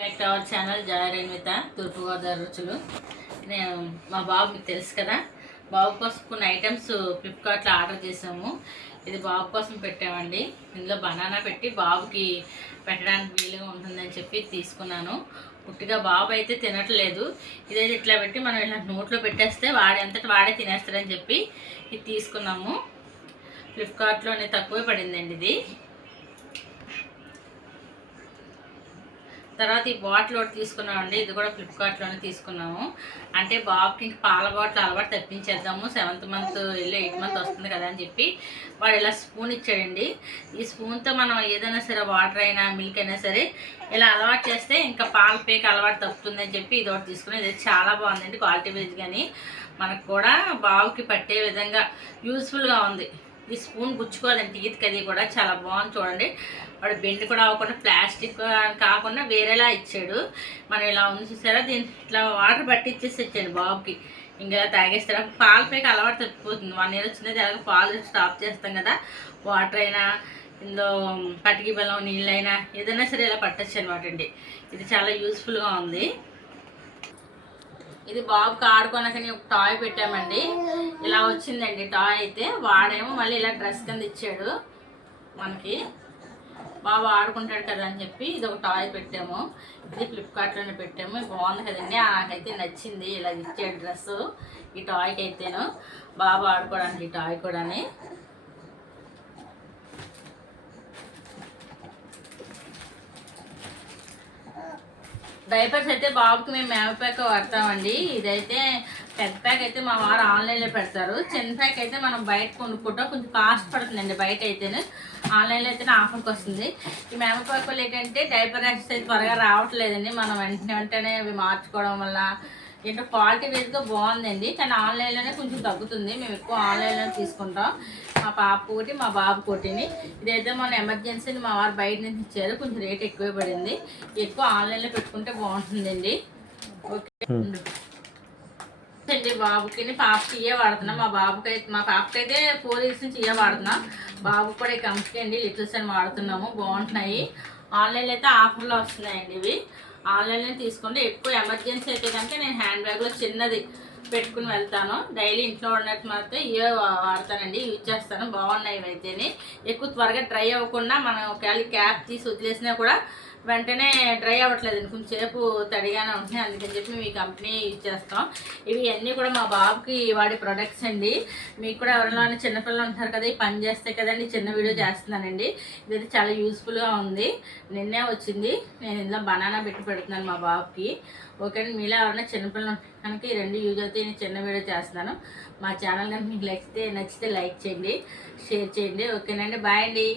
Back to our channel జయరేణిత తూర్పుగోదావరి రుచులు. నేను మా బాబు మీకు తెలుసు కదా బాబు కోసం కొన్ని ఐటమ్స్ ఫ్లిప్కార్ట్లో ఆర్డర్ చేసాము. ఇది బాబు కోసం పెట్టామండి. ఇందులో బనానా పెట్టి బాబుకి పెట్టడానికి వీలుగా ఉంటుందని చెప్పి తీసుకున్నాను. పుట్టిగా బాబు అయితే తినట్లేదు. ఇదైతే ఇట్లా పెట్టి మనం ఇలా నోట్లో పెట్టేస్తే వాడే అంతటి వాడే తినేస్తాడని చెప్పి ఇది తీసుకున్నాము. ఫ్లిప్కార్ట్లోనే తక్కువే పడిందండి ఇది. తర్వాత ఈ బాటిల్ ఒకటి తీసుకున్నామండి. ఇది కూడా ఫ్లిప్కార్ట్లోనే తీసుకున్నాము. అంటే బాబుకి పాల బాటిల్ అలవాటు తప్పించేద్దాము. సెవెంత్ మంత్ వెళ్ళి ఎయిట్ మంత్ వస్తుంది కదా అని చెప్పి వాడు ఇలా స్పూన్ ఇచ్చాడండి. ఈ స్పూన్తో మనం ఏదైనా సరే వాటర్ అయినా మిల్క్ అయినా సరే ఇలా అలవాటు చేస్తే ఇంకా పాల పేక అలవాటు తప్పుతుంది అని చెప్పి ఇది ఒకటి తీసుకున్నాం. ఇది చాలా బాగుందండి క్వాలిటీ వైజ్ కానీ మనకు కూడా బావుకి పట్టే విధంగా యూస్ఫుల్గా ఉంది. ఈ స్పూన్ గుచ్చుకోవాలండి టీత్కి అది కూడా చాలా బాగుంది చూడండి. వాడు బెండ్ కూడా అవ్వకుండా ప్లాస్టిక్ కాకుండా వేరేలా ఇచ్చాడు. మనం ఇలా ఉంది చూసారా? దీని ఇట్లా వాటర్ పట్టి ఇచ్చేసి ఇచ్చాడు బాబుకి. ఇంకా తాగేస్తారా పాలు పైకి అలవాటు తప్పిపోతుంది. వన్ ఇయర్ వచ్చింది అలాగే పాలు స్టాప్ చేస్తాం కదా. వాటర్ అయినా ఇందులో పటికి బెల్లం నీళ్ళైనా ఏదైనా సరే ఇలా పట్టచ్చు అనమాట అండి ఇది చాలా యూస్ఫుల్గా ఉంది. ఇది బాబుకి ఆడుకోనకని ఒక టాయ్ పెట్టామండి. ఇలా వచ్చిందండి టాయ్ అయితే. వాడేమో మళ్ళీ ఇలా డ్రెస్ కింద ఇచ్చాడు మనకి. బాబు ఆడుకుంటాడు కదా అని చెప్పి ఇది ఒక టాయ్ పెట్టాము. ఇది ఫ్లిప్కార్ట్లోనే పెట్టాము. బాగుంది కదండి. నాకైతే నచ్చింది. ఇలా ఇచ్చాడు డ్రెస్సు. ఈ టాయ్కి అయితేను బాబు ఆడుకోవడానికి ఈ టాయ్ కూడాని. డైపర్స్ అయితే బాబుకి మేము మేమ ప్యాక్ వాడతామండి. ఇదైతే పెద్ద ప్యాక్ అయితే మా వారు ఆన్లైన్లో పెడతారు. చిన్న ప్యాక్ అయితే మనం బయట కొనుక్కుంటాం. కొంచెం కాస్ట్ పడుతుందండి బయట అయితేనే. ఆన్లైన్లో అయితేనే ఆఫర్కి వస్తుంది. ఈ మేమ ప్యాక్లు ఏంటంటే డైపర్ ర్యాషెస్ అయితే త్వరగా రావట్లేదండి. మనం వెంటనే వెంటనే అవి మార్చుకోవడం వల్ల ఏంటో క్వాలిటీ వైజ్గా బాగుందండి. కానీ ఆన్లైన్లోనే కొంచెం తగ్గుతుంది. మేము ఎక్కువ ఆన్లైన్లోనే తీసుకుంటాం. మా పాప ఒకటి మా బాబు ఒకటిని. ఇదైతే మన ఎమర్జెన్సీ మా వారు బయట నుంచి ఇచ్చారు. కొంచెం రేట్ ఎక్కువే పడింది. ఎక్కువ ఆన్లైన్లో పెట్టుకుంటే బాగుంటుందండి. ఓకే. అండి బాబుకి పాపకి ఇయే వాడుతున్నాం. మా బాబుకి అయితే మా పాపకి అయితే ఫోర్ ఇయర్స్ నుంచి ఇయే వాడుతున్నాం. బాబుకి కూడా ఈ కంపెనీ అండి లిటిల్స్ అని వాడుతున్నాము. బాగుంటున్నాయి. ఆన్లైన్లో అయితే ఆఫర్లో వస్తున్నాయండి ఇవి. ఆన్లైన్లో తీసుకుంటే ఎక్కువ ఎమర్జెన్సీ అయితే కనుక నేను హ్యాండ్ బ్యాగ్లో చిన్నది పెట్టుకుని వెళ్తాను. డైలీ ఇంట్లో ఉన్నట్టు మాత్రం ఇవే వాడతానండి. యూజ్ చేస్తాను బాగున్నాయి ఇవైతేనే. ఎక్కువ త్వరగా డ్రై అవ్వకుండా మనం ఒకవేళ క్యాప్ తీసి వదిలేసినా కూడా వెంటనే డ్రై అవ్వట్లేదు కొంచెంసేపు తడిగానే ఉంటున్నాయి అందుకని చెప్పి మీ కంపెనీ ఇచ్చేస్తాం. ఇవి అన్నీ కూడా మా బాబుకి వాడి ప్రొడక్ట్స్ అండి. మీకు కూడా ఎవరైనా చిన్నపిల్లలు ఉంటారు కదా ఈ పని చేస్తే కదండి చిన్న వీడియో చేస్తున్నానండి. ఇది చాలా యూస్ఫుల్గా ఉంది. నిన్నే వచ్చింది. నేను ఇందులో బనానా పెట్టి పెడుతున్నాను మా బాబుకి. ఓకే అండి మీలో ఎవరైనా చిన్నపిల్లలు కనుక ఈ రెండు యూజ్ అయితే నేను చిన్న వీడియో చేస్తున్నాను. మా ఛానల్ కనుక మీకు నచ్చితే నచ్చితే లైక్ చేయండి షేర్ చేయండి. ఓకేనండి బాయ్ అండి.